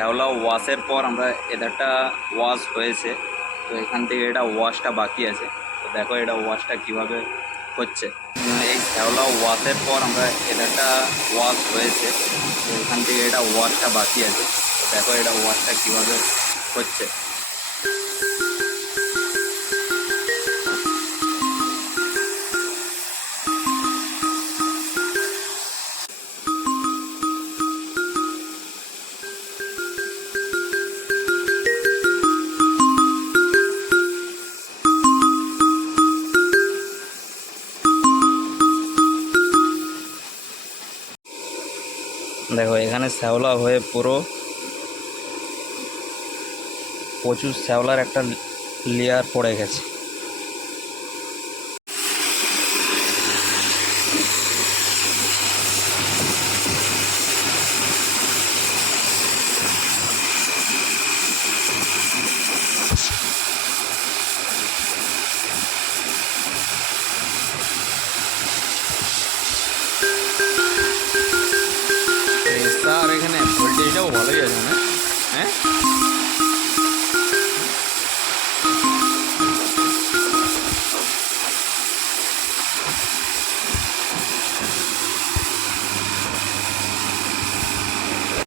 শ্যাওলা ওয়াশের পর আমরা এধারটা ওয়াশ হয়েছে, তো এখান থেকে এটা ওয়াশটা বাকি আছে। তো দেখো এটা ওয়াশটা কিভাবে হচ্ছে। এই শ্যাওলা ওয়াশের পর আমরা এধারটা ওয়াশ হয়েছে, তো এখান থেকে এটা ওয়াশটা বাকি আছে। তো দেখো এটা ওয়াশটা কিভাবে হচ্ছে। দেখো এখানে শ্যাওলা হয়ে পুরো প্রচুর শ্যাওলার একটা লেয়ার পড়ে গেছে।